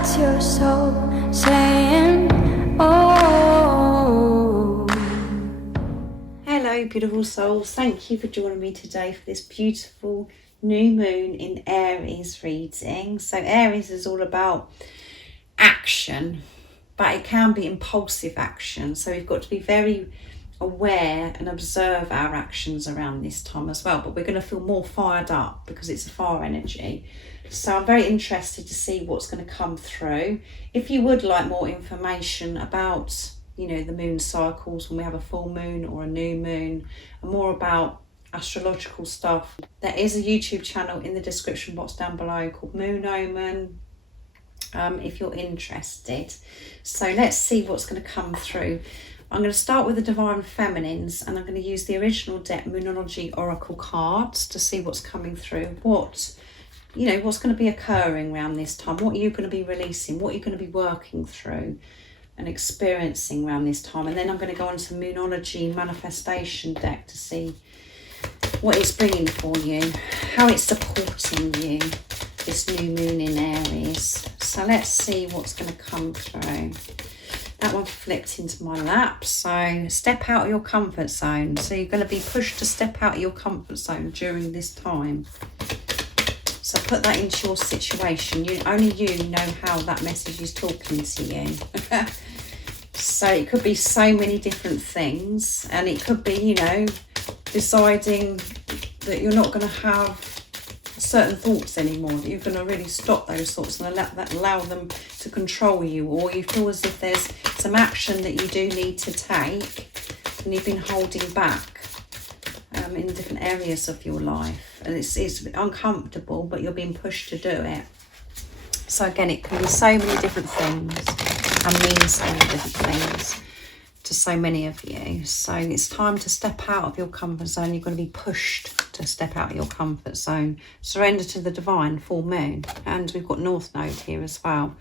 That's your soul saying, oh. Hello beautiful souls, thank you for joining me today for this beautiful new moon in Aries reading. So Aries is all about action, but it can be impulsive action, so we've got to be very aware and observe our actions around this time as well. But we're going to feel more fired up because it's a fire energy, so I'm very interested to see what's going to come through. If you would like more information about, you know, the moon cycles when we have a full moon or a new moon, and more about astrological stuff, there is a YouTube channel in the description box down below called Moon Omen, if you're interested. So let's see what's going to come through. I'm going to start with the Divine Feminines, and I'm going to use the original deck Moonology Oracle cards to see what's coming through. What, you know, what's going to be occurring around this time? What are you going to be releasing? What are you going to be working through and experiencing around this time? And then I'm going to go on to Moonology Manifestation deck to see what it's bringing for you, how it's supporting you, this new moon in Aries. So let's see what's going to come through. That one flipped into my lap. So step out of your comfort zone. So you're going to be pushed to step out of your comfort zone during this time. So put that into your situation. Only you know how that message is talking to you. So it could be so many different things, and it could be, you know, deciding that you're not going to have certain thoughts anymore, that you're going to really stop those thoughts and allow them to control you, or you feel as if there's some action that you do need to take and you've been holding back in different areas of your life, and it's uncomfortable, but you're being pushed to do it. So again, it can be so many different things and mean so many different things to so many of you. So it's time to step out of your comfort zone. You're going to be pushed to step out of your comfort zone. Surrender to the divine, full moon, and we've got North Node here as well.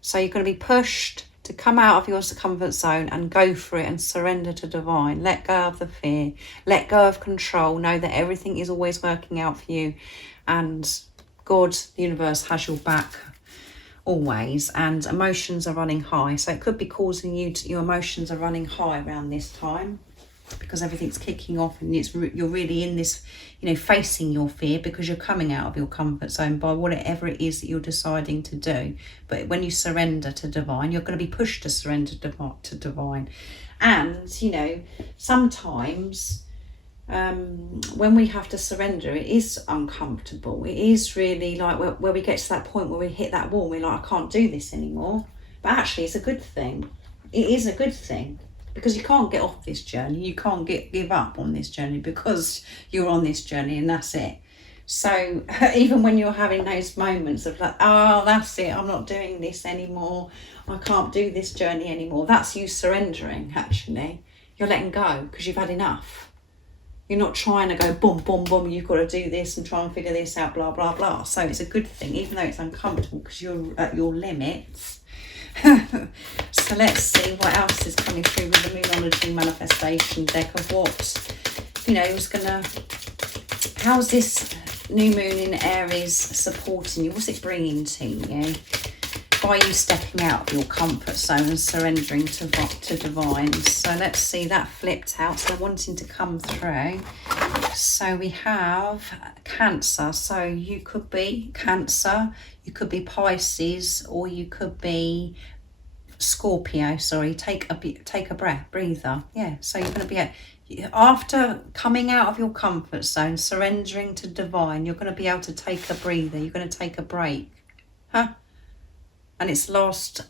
So you're going to be pushed to come out of your comfort zone and go for it and surrender to divine. Let go of the fear, let go of control. Know that everything is always working out for you, and God, the universe, has your back always. And emotions are running high, so it could be causing you to, your emotions are running high around this time because everything's kicking off, and you're really in this, you know, facing your fear because you're coming out of your comfort zone by whatever it is that you're deciding to do. But when you surrender to divine, you're going to be pushed to surrender to divine. And, you know, sometimes when we have to surrender, it is uncomfortable. It is really like where we get to that point where we hit that wall, we're like, I can't do this anymore. But actually it's a good thing. It is a good thing, because you can't get off this journey. You can't give up on this journey, because you're on this journey and that's it. So even when you're having those moments of like, oh, that's it, I'm not doing this anymore, I can't do this journey anymore, that's you surrendering. Actually, you're letting go because you've had enough. You're not trying to go boom, boom, boom, you've got to do this and try and figure this out, blah, blah, blah. So it's a good thing, even though it's uncomfortable because you're at your limits. So let's see what else is coming through with the Moonology Manifestation deck of what, you know, how's this new moon in Aries supporting you? What's it bringing to you? By you stepping out of your comfort zone and surrendering to divine. So let's see, that flipped out, so they're wanting to come through. So we have Cancer. So you could be Cancer, you could be Pisces, or you could be Scorpio. Sorry, take a breath, breather. Yeah, so you're going to be after coming out of your comfort zone, surrendering to divine, you're going to be able to take a breather. You're going to take a break. And it's last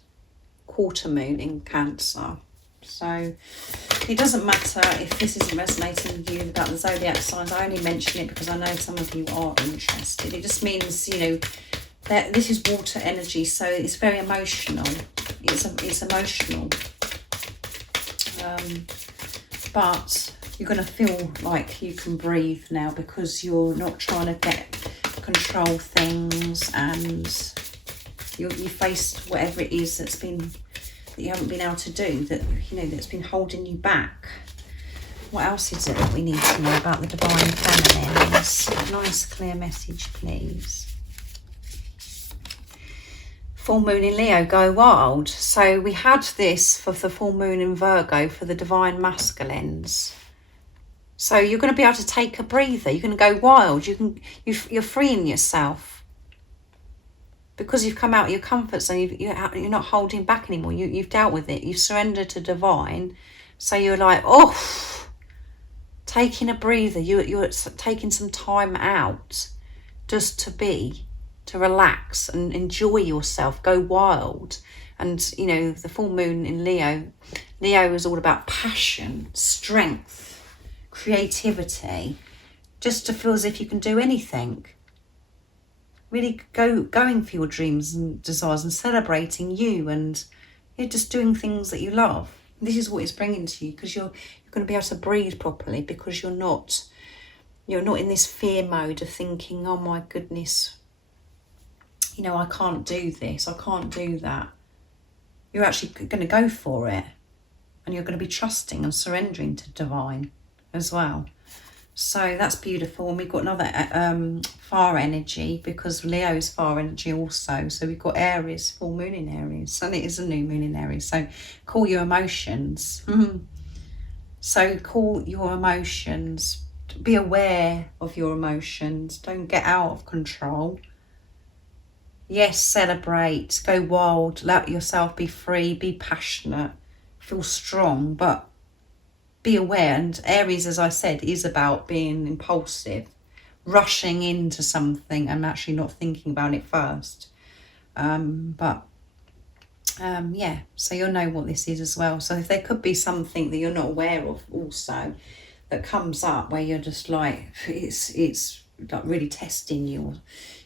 quarter moon in Cancer. So it doesn't matter if this isn't resonating with you about the zodiac signs. I only mention it because I know some of you are interested. It just means, you know, that this is water energy, so it's very emotional. It's emotional. But you're going to feel like you can breathe now because you're not trying to control things, and you faced whatever it is that you haven't been able to do, that, you know, that's been holding you back. What else is it that we need to know about the Divine Feminines? A nice clear message, please. full moon in Leo, go wild. So we had this for the full moon in Virgo for the divine masculines. So you're going to be able to take a breather. You're going to go wild. You're freeing yourself because you've come out of your comfort zone. You're not holding back anymore. You've dealt with it. You've surrendered to divine. So you're like, oh, taking a breather. You're taking some time out just to relax and enjoy yourself, go wild. And, you know, the full moon in Leo is all about passion, strength, creativity, just to feel as if you can do anything. Really going for your dreams and desires and celebrating you, and you're just doing things that you love. This is what it's bringing to you, because you're going to be able to breathe properly, because you're not in this fear mode of thinking, oh my goodness, you know, I can't do this, I can't do that. You're actually going to go for it, and you're going to be trusting and surrendering to divine as well. So that's beautiful. And we've got another fire energy, because Leo is fire energy also. So we've got Aries, full moon in Aries, and it is a new moon in Aries. So call your emotions. So call your emotions. Be aware of your emotions. Don't get out of control. Yes, celebrate, go wild, let yourself be free, be passionate, feel strong, but be aware. And Aries, as I said, is about being impulsive, rushing into something and actually not thinking about it first. Yeah, so you'll know what this is as well. So if there could be something that you're not aware of also that comes up where you're just like, it's like really testing you, or,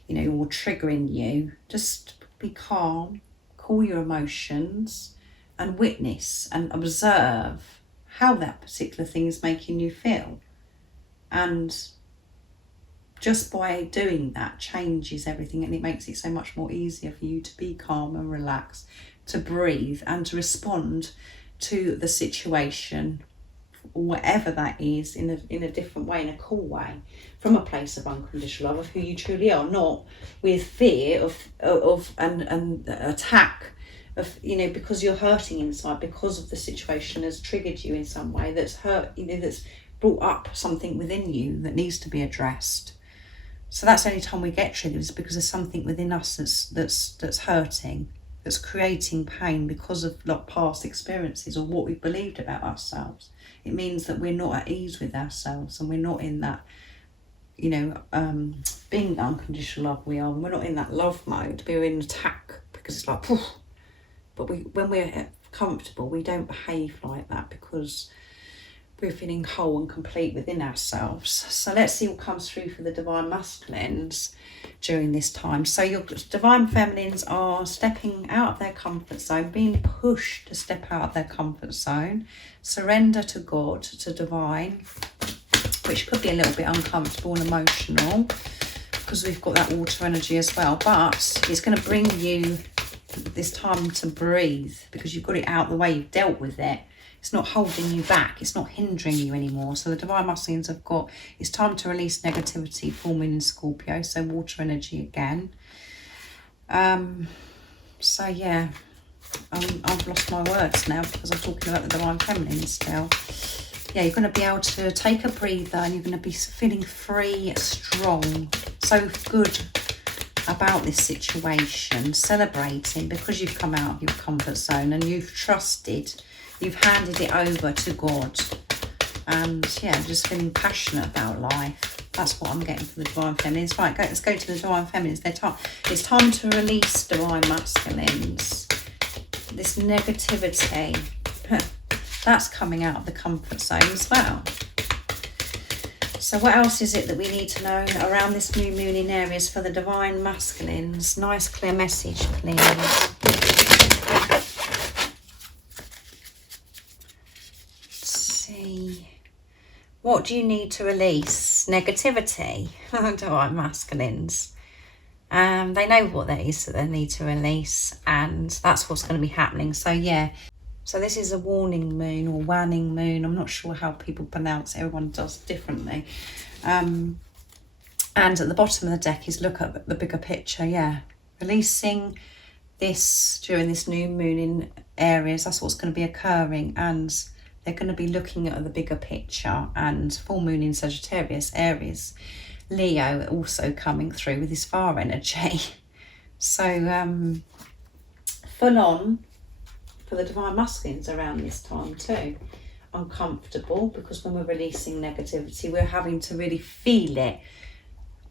you know, or triggering you, just be calm, call your emotions and witness and observe how that particular thing is making you feel. And just by doing that changes everything, and it makes it so much more easier for you to be calm and relaxed, to breathe and to respond to the situation, whatever that is, in a different way, in a cool way, from a place of unconditional love of who you truly are, not with fear of and attack of, you know, because you're hurting inside, because of the situation has triggered you in some way, that's hurt, you know, that's brought up something within you that needs to be addressed. So that's the only time we get triggered, is because there's something within us that's hurting, that's creating pain because of like past experiences or what we believed about ourselves. It means that we're not at ease with ourselves, and we're not in that, you know, being unconditional love we are, and we're not in that love mode. We're in attack, because it's like, poof. But when we're comfortable, we don't behave like that, because we're feeling whole and complete within ourselves. So let's see what comes through for the divine masculines during this time. So your divine feminines are stepping out of their comfort zone, being pushed to step out of their comfort zone, surrender to God, to divine, which could be a little bit uncomfortable and emotional, because we've got that water energy as well. But it's going to bring you this time to breathe, because you've got it out the way, you've dealt with it. It's not holding you back, it's not hindering you anymore. So the divine masculines have got, it's time to release negativity, full moon in Scorpio, so water energy again. So yeah, I've lost my words now, because I'm talking about the divine feminine still. Yeah, you're going to be able to take a breather, and you're going to be feeling free, strong, so good about this situation, celebrating because you've come out of your comfort zone and you've trusted, you've handed it over to God, and yeah, just feeling passionate about life. That's what I'm getting for the divine feminines. Right, let's go to the divine feminines. It's time to release divine masculines. This negativity that's coming out of the comfort zone as well. So what else is it that we need to know around this new moon in Aries for the divine masculines? Nice clear message, please. Let's see. What do you need to release? Negativity. Divine masculines. They know what that is that they need to release, and that's what's going to be happening. So yeah. So this is a warning moon or waning moon. I'm not sure how people pronounce it. Everyone does differently. And at the bottom of the deck is look at the bigger picture. Yeah, releasing during this new moon in Aries, that's what's going to be occurring, and they're going to be looking at the bigger picture. And full moon in Sagittarius, Aries, Leo also coming through with this fire energy. So full on for the divine masculines around this time too. Uncomfortable, because when we're releasing negativity, we're having to really feel it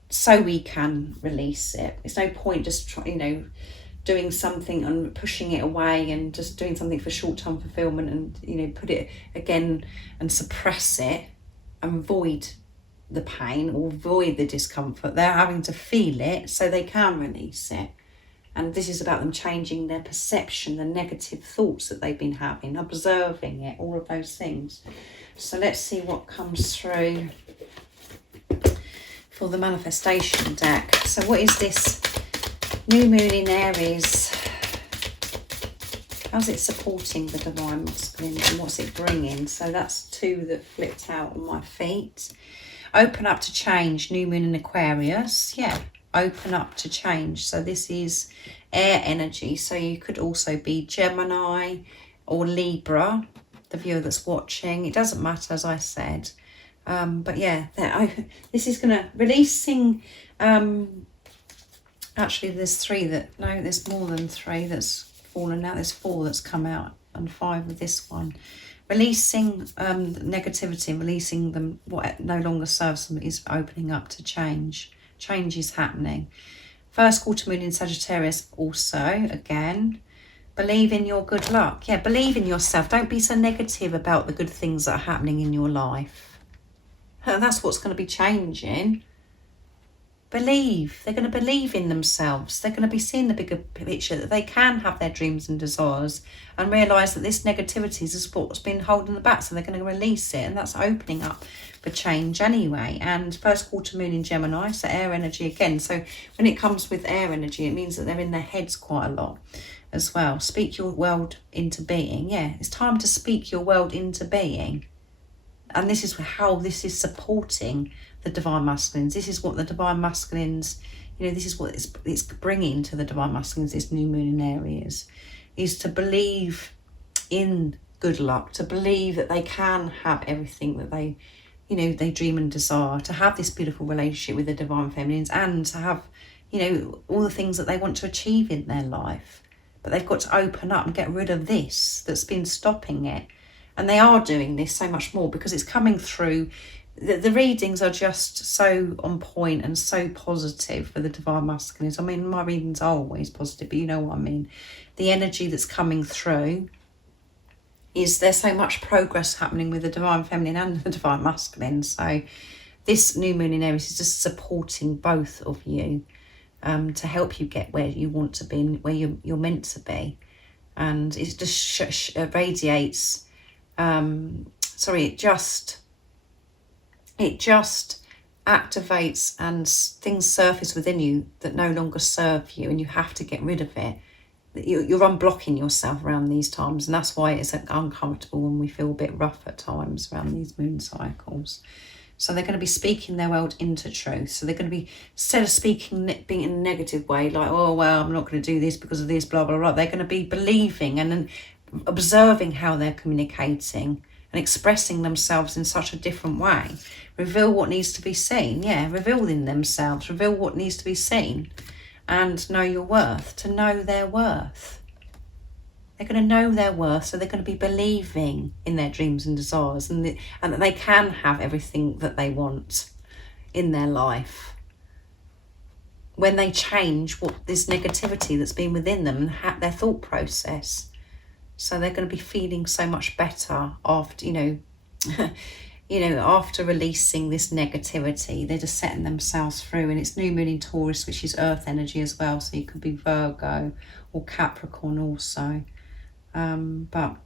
so we can release it. It's no point just doing something and pushing it away and just doing something for short-term fulfillment and put it again and suppress it and void the pain or void the discomfort. They're having to feel it so they can release it. And this is about them changing their perception, the negative thoughts that they've been having, observing it, all of those things. So let's see what comes through for the manifestation deck. So what is this new moon in Aries? How's it supporting the divine masculine and what's it bringing? So that's 2 that flipped out on my feet. Open up to change, new moon in Aquarius. Yeah, open up to change. So this is air energy. So you could also be Gemini or Libra, the viewer that's watching. It doesn't matter, as I said. But yeah, this is going to releasing. Actually, there's 3 that, no, there's more than 3 that's fallen out. There's 4 that's come out and 5 with this one. Releasing negativity, releasing them, what no longer serves them, is opening up to change. Change is happening. First quarter moon in Sagittarius also, again. Believe in your good luck. Yeah, believe in yourself. Don't be so negative about the good things that are happening in your life. That's what's going to be changing. Believe. They're going to believe in themselves. They're going to be seeing the bigger picture, that they can have their dreams and desires, and realise that this negativity is what's been holding them back. So they're going to release it, and that's opening up for change anyway. And first quarter moon in Gemini, so air energy again. So when it comes with air energy, it means that they're in their heads quite a lot as well. Speak your world into being. Yeah, it's time to speak your world into being. And this is how this is supporting the divine masculines. This is what the divine masculines, this is what it's bringing to the divine masculines, this new moon in Aries, is to believe in good luck, to believe that they can have everything that they dream and desire, to have this beautiful relationship with the divine feminines, and to have, all the things that they want to achieve in their life. But they've got to open up and get rid of this that's been stopping it. And they are doing this so much more because it's coming through. The readings are just so on point and so positive for the divine masculines. I mean, my readings are always positive, but you know what I mean. The energy that's coming through is there's so much progress happening with the divine feminine and the divine masculine. So this new moon in Aries is just supporting both of you to help you get where you want to be and where you're meant to be. And it just radiates... it just activates and things surface within you that no longer serve you, and you have to get rid of it. You're unblocking yourself around these times, and that's why it's uncomfortable when we feel a bit rough at times around these moon cycles. So they're going to be speaking their world into truth. So they're going to be, instead of being in a negative way, like, oh, well, I'm not going to do this because of this, blah, blah, blah. They're going to be believing and then observing how they're communicating and expressing themselves in such a different way. Reveal what needs to be seen. Yeah, revealing themselves. Reveal what needs to be seen. And know your worth. To know their worth. They're going to know their worth, so they're going to be believing in their dreams and desires, and that they can have everything that they want in their life. When they change what this negativity that's been within them and their thought process. So they're going to be feeling so much better after, after releasing this negativity. They're just setting themselves through. And it's new moon in Taurus, which is earth energy as well. So you could be Virgo or Capricorn also. But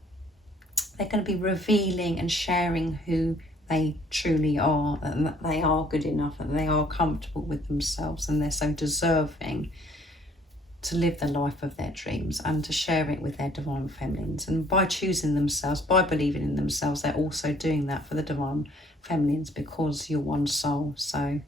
they're going to be revealing and sharing who they truly are, and that they are good enough, and they are comfortable with themselves, and they're so deserving to live the life of their dreams and to share it with their divine feminines. And by choosing themselves, by believing in themselves, they're also doing that for the divine feminines, because you're one soul. So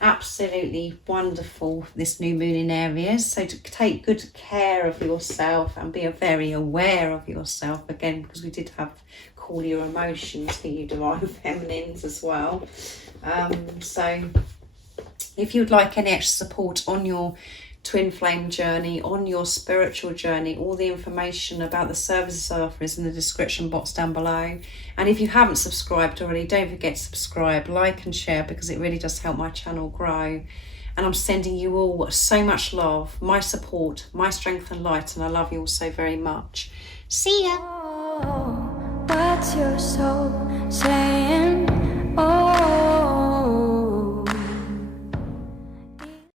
absolutely wonderful, this new moon in Aries. So to take good care of yourself and be very aware of yourself, again, because we did have call your emotions for you divine feminines as well. So if you'd like any extra support on your twin flame journey, on your spiritual journey, all the information about the services I offer is in the description box down below. And if you haven't subscribed already, don't forget to subscribe, like and share, because it really does help my channel grow. And I'm sending you all so much love, my support, my strength and light, and I love you all so very much. See ya. Oh, what's your soul saying? Oh.